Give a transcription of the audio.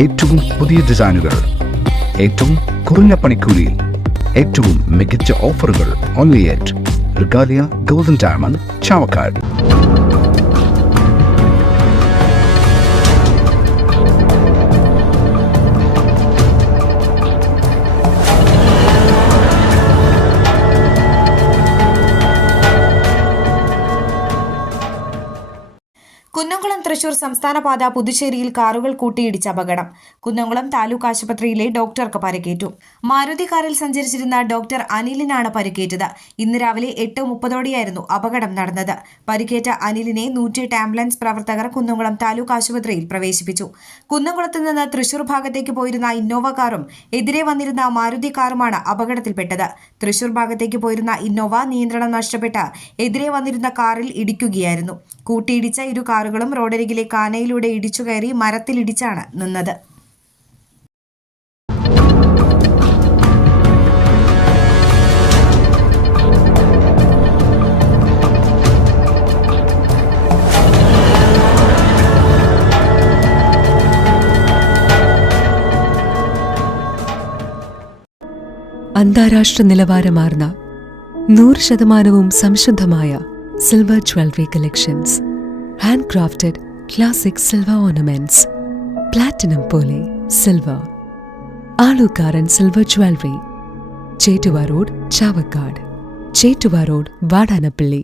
ഏറ്റവും പുതിയ ഡിസൈനുകൾ, ഏറ്റവും കുറഞ്ഞ പണിക്കൂലിയിൽ, ഏറ്റവും മികച്ച ഓഫറുകൾ. Only at Regalia golden diamond, Chavakkad. Kunnamkulam Thrissur സംസ്ഥാന പാത പുതുശ്ശേരിയിൽ കാറുകൾ കൂട്ടിയിടിച്ച അപകടം. കുന്നംകുളം താലൂക്ക് ആശുപത്രിയിലെ ഡോക്ടർക്ക് പരിക്കേറ്റു. മാരുതി കാറിൽ സഞ്ചരിച്ചിരുന്ന ഡോക്ടർ അനിലിനാണ് പരിക്കേറ്റത്. ഇന്ന് രാവിലെ 8:30 അപകടം നടന്നത്. പരിക്കേറ്റ അനിലിനെ 108 ആംബുലൻസ് പ്രവർത്തകർ കുന്നംകുളം താലൂക്ക് ആശുപത്രിയിൽ പ്രവേശിപ്പിച്ചു. കുന്നംകുളത്ത് നിന്ന് തൃശൂർ ഭാഗത്തേക്ക് പോയിരുന്ന ഇന്നോവ കാറും എതിരെ വന്നിരുന്ന മാരുതി കാറുമാണ് അപകടത്തിൽപ്പെട്ടത്. തൃശൂർ ഭാഗത്തേക്ക് പോയിരുന്ന ഇന്നോവ നിയന്ത്രണം നഷ്ടപ്പെട്ട് എതിരെ വന്നിരുന്ന കാറിൽ ഇടിക്കുകയായിരുന്നു. കൂട്ടിയിടിച്ച ഇരു കാറുകളും റോഡരികിലെ കാനയിലൂടെ ഇടിച്ചുകയറി മരത്തിലിടിച്ചാണ് നിന്നത്. അന്താരാഷ്ട്ര നിലവാരമാർന്ന 100% സംശുദ്ധമായ silver jewellery collections. Handcrafted classic silver ornaments. Platinum പോലെ silver. Alukkaran silver jewellery. Chettuva road, Chavakkad. Chettuva road, Vadanappally.